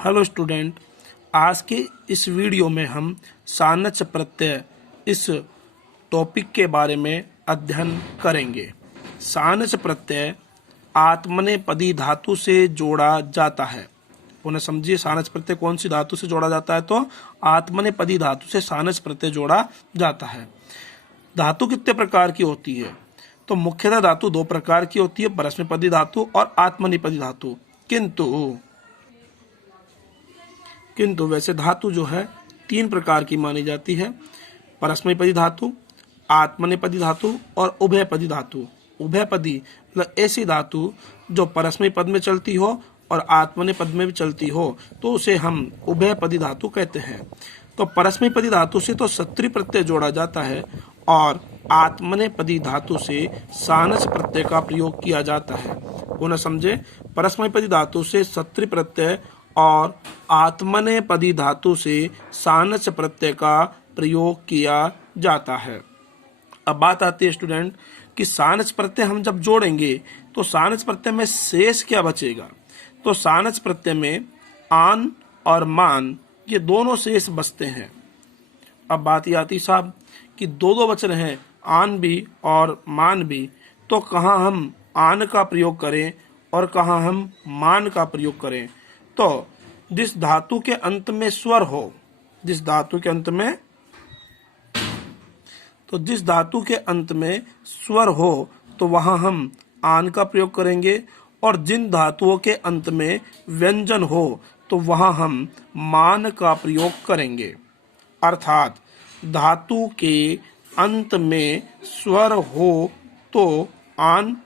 Hello student, आज के इस वीडियो में हम सानच प्रत्यय इस टॉपिक के बारे में अध्ययन करेंगे। सानच प्रत्यय आत्मनेपदी धातु से जोड़ा जाता है। पुनः समझिए, सानच प्रत्यय कौन सी धातु से जोड़ा जाता है? तो आत्मनेपदी धातु से सानच प्रत्यय जोड़ा जाता है। धातु कितने प्रकार की होती है? तो मुख्यतः धातु दो प्रकार की होती है, परस्मैपदी धातु और आत्मनेपदी धातु। किंतु वैसे धातु जो है तीन प्रकार की मानी जाती है, परस्मैपदी धातु, आत्मनेपदी धातु और उभयपदी धातु। उभयपदी मतलब ऐसी धातु जो परस्मै पद में चलती हो और आत्मनेपद में भी चलती हो, तो उसे हम उभयपदी धातु कहते हैं। तो परस्मैपदी धातु से तो सत्री प्रत्यय जोड़ा जाता है और आत्मनेपदी धातु से सानच प्रत्यय का प्रयोग किया जाता है। पुनः समझे, परस्मैपदी धातु से सत्री प्रत्यय और आत्मनेपदी धातु से सानच प्रत्यय का प्रयोग किया जाता है। अब बात आती है स्टूडेंट कि सानच प्रत्यय हम जब जोड़ेंगे तो सानच प्रत्यय में शेष क्या बचेगा? तो सानच प्रत्यय में आन और मान ये दोनों शेष बचते हैं। अब बात ये आती साहब कि दो बच रहे हैं, आन भी और मान भी, तो कहाँ हम आन का प्रयोग करें और कहाँ हम मान का प्रयोग करें? तो जिस धातु के अंत में स्वर हो, जिस धातु के अंत में स्वर हो तो वहां हम आन का प्रयोग करेंगे, और जिन धातुओं के अंत में व्यंजन हो तो वहां हम मान का प्रयोग करेंगे। अर्थात धातु के अंत में स्वर हो तो आन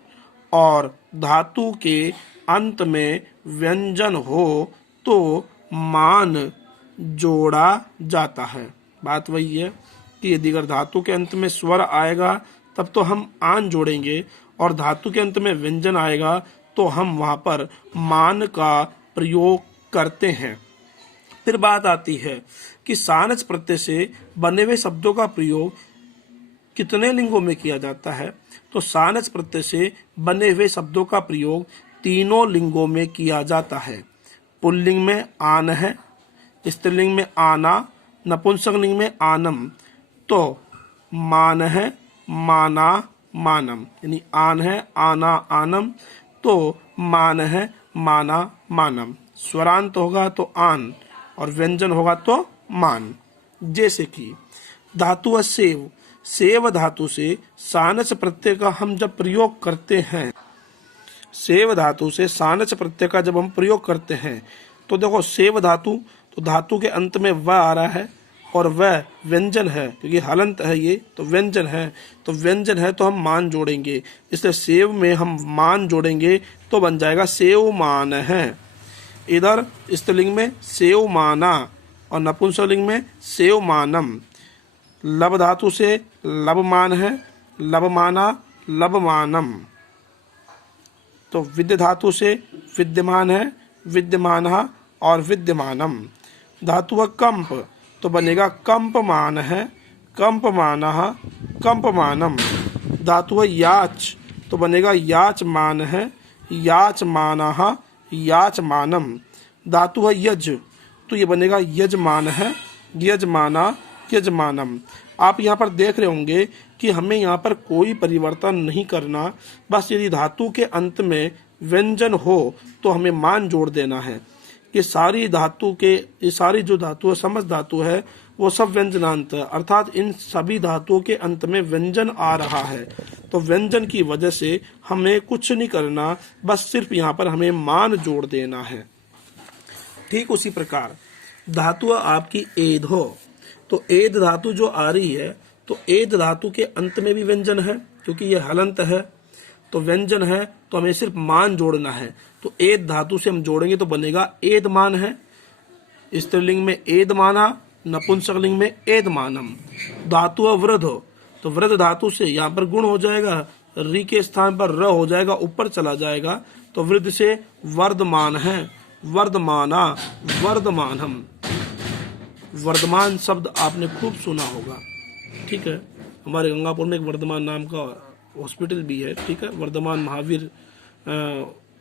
और धातु के अंत में व्यंजन हो तो मान जोड़ा जाता है। बात वही है कि यदि अगर धातु के अंत में स्वर आएगा तब तो हम आन जोड़ेंगे, और धातु के अंत में व्यंजन आएगा तो हम वहां पर मान का प्रयोग करते हैं। फिर बात आती है कि सानच प्रत्यय से बने हुए शब्दों का प्रयोग कितने लिंगों में किया जाता है? तो सानच प्रत्यय से बने हुए शब्दों का प्रयोग तीनों लिंगों में किया जाता है। पुल्लिंग में आन है, स्त्रीलिंग में आना, नपुंसक लिंग में आनम। तो मान है, माना, मानम, यानी आन है, आना, आनम, तो मान है, माना, मानम। स्वरांत होगा तो आन और व्यंजन होगा तो मान। जैसे कि धातु सेव, सेव धातु से सानच प्रत्यय का हम जब प्रयोग करते हैं, सेव धातु से सानच प्रत्यय का जब हम प्रयोग करते हैं तो देखो, सेव धातु तो धातु के अंत में व आ रहा है और वह व्यंजन है, क्योंकि हलंत है ये, तो व्यंजन है, तो व्यंजन है तो हम मान जोड़ेंगे। इसलिए सेव में हम मान जोड़ेंगे तो बन जाएगा सेव मान है। इधर स्त्रीलिंग में सेव माना और नपुंसकलिंग में सेव मानम। लब धातु से लब मान है, लब माना, लब मानम। तो विद्य धातु से विद्यमान है, विद्यमानः और विद्यमानम। धातु कंप तो बनेगा कंपमान है, कंपमानः, कंपमानम। धातु याच तो बनेगा याचमान है, याचमानः, याचमानम। धातु यज तो ये बनेगा यजमान है, यजमाना, यजमानम। आप यहाँ पर देख रहे होंगे कि हमें यहाँ पर कोई परिवर्तन नहीं करना, बस यदि धातु के अंत में व्यंजन हो तो हमें मान जोड़ देना है। ये सारी जो धातु है, समस्त धातु है, वो सब व्यंजनांत है, अर्थात इन सभी धातुओं के अंत में व्यंजन आ रहा है। तो व्यंजन की वजह से हमें कुछ नहीं करना, बस सिर्फ यहाँ पर हमें मान जोड़ देना है। ठीक उसी प्रकार धातु आपकी एद हो, तो एद धातु जो आ रही है, तो एद धातु के अंत में भी व्यंजन है, क्योंकि ये हलंत है, तो व्यंजन है तो हमें सिर्फ मान जोड़ना है। तो एद धातु से हम जोड़ेंगे तो बनेगा एद मान है। स्त्रीलिंग में एद माना, नपुंसकलिंग में एद मानम। धातु वृद्ध हो, तो वृद्ध धातु से यहाँ पर गुण हो जाएगा, री के स्थान पर र हो जाएगा, ऊपर चला जाएगा, तो वृद्ध से वर्धमान है, वर्धमाना, वर्धमानम। वर्धमान शब्द आपने खूब सुना होगा, ठीक है। हमारे गंगापुर में एक वर्धमान नाम का हॉस्पिटल भी है, ठीक है, वर्धमान महावीर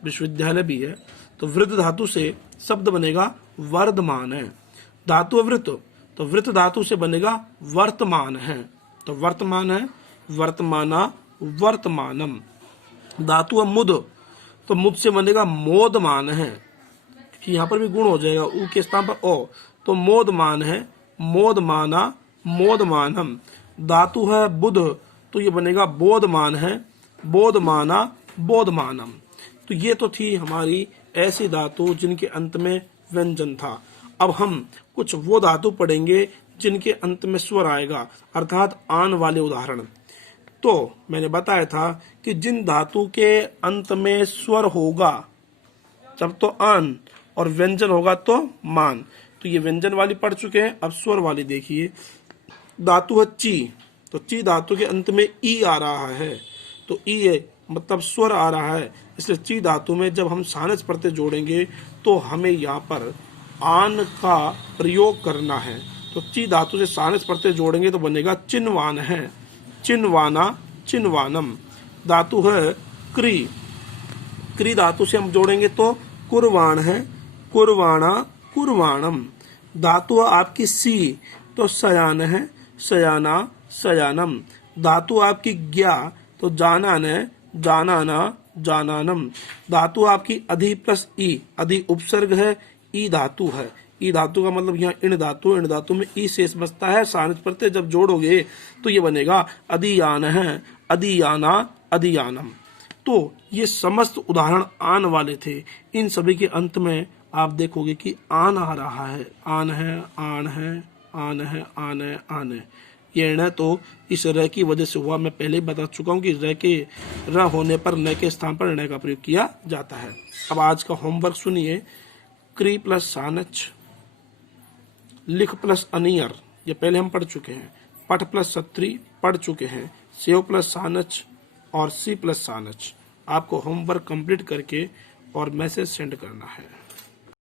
विश्वविद्यालय भी है। तो वृद्ध धातु से शब्द बनेगा वर्धमान है। धातु है वृत्त, तो वृत्त धातु से बनेगा वर्तमान है, तो वर्तमान है वर्तमाना वर्तमानम। धातु है मुद, तो मुद से बनेगा मोदमान है, कि यहाँ पर भी गुण हो जाएगा ऊ के स्थान पर ओ, तो मोदमान है मोदमाना मोदमानम। धातु है बुध, तो ये बनेगा बोधमान है बोधमाना बोधमानम। तो ये तो थी हमारी ऐसी धातु जिनके अंत में व्यंजन था। अब हम कुछ वो धातु पढ़ेंगे जिनके अंत में स्वर आएगा, अर्थात आन वाले उदाहरण। तो मैंने बताया था कि जिन धातु के अंत में स्वर होगा जब तो आन और व्यंजन होगा तो मान। तो ये व्यंजन वाली पढ़ चुके हैं, अब स्वर वाली देखिए। धातु है ची, तो ची धातु के अंत में ई आ रहा है, तो ई है मतलब स्वर आ रहा है, इसलिए ची धातु में जब हम सानस प्रत्यय जोड़ेंगे तो हमें यहाँ पर आन का प्रयोग करना है। तो ची धातु से सानस प्रत्यय जोड़ेंगे तो बनेगा चिन्वान है चिन्वाना चिन्वानम। धातु है क्री, क्री धातु से हम जोड़ेंगे तो कुर्वाण है कुर्वाणा कुर्वाणम। धातु आपकी सी, तो सयान है सयाना सयानम। धातु आपकी ज्ञा, तो जानान है जानाना जानानम। धातु आपकी अधि प्लस ई, अधि उपसर्ग है ई धातु है, ई धातु का मतलब यहाँ इन धातु में ई शेष बचता है, सानिध्य प्रत्यय जब जोड़ोगे तो ये बनेगा अधियान है अधियाना अधियानम। तो ये समस्त उदाहरण आन वाले थे। इन सभी के अंत में आप देखोगे कि आन आ रहा है, आन है आन है आन है आन है आन है। ये न तो इस र की वजह से हुआ, मैं पहले ही बता चुका हूँ कि र के र होने पर न के स्थान पर न का प्रयोग किया जाता है। अब आज का होमवर्क सुनिए। क्री प्लस सानच, लिख प्लस अनियर, ये पहले हम पढ़ चुके हैं। पठ प्लस सत्री पढ़ चुके हैं। सेव प्लस सानच और सी प्लस सानच। आपको होमवर्क कंप्लीट करके और मैसेज सेंड करना है।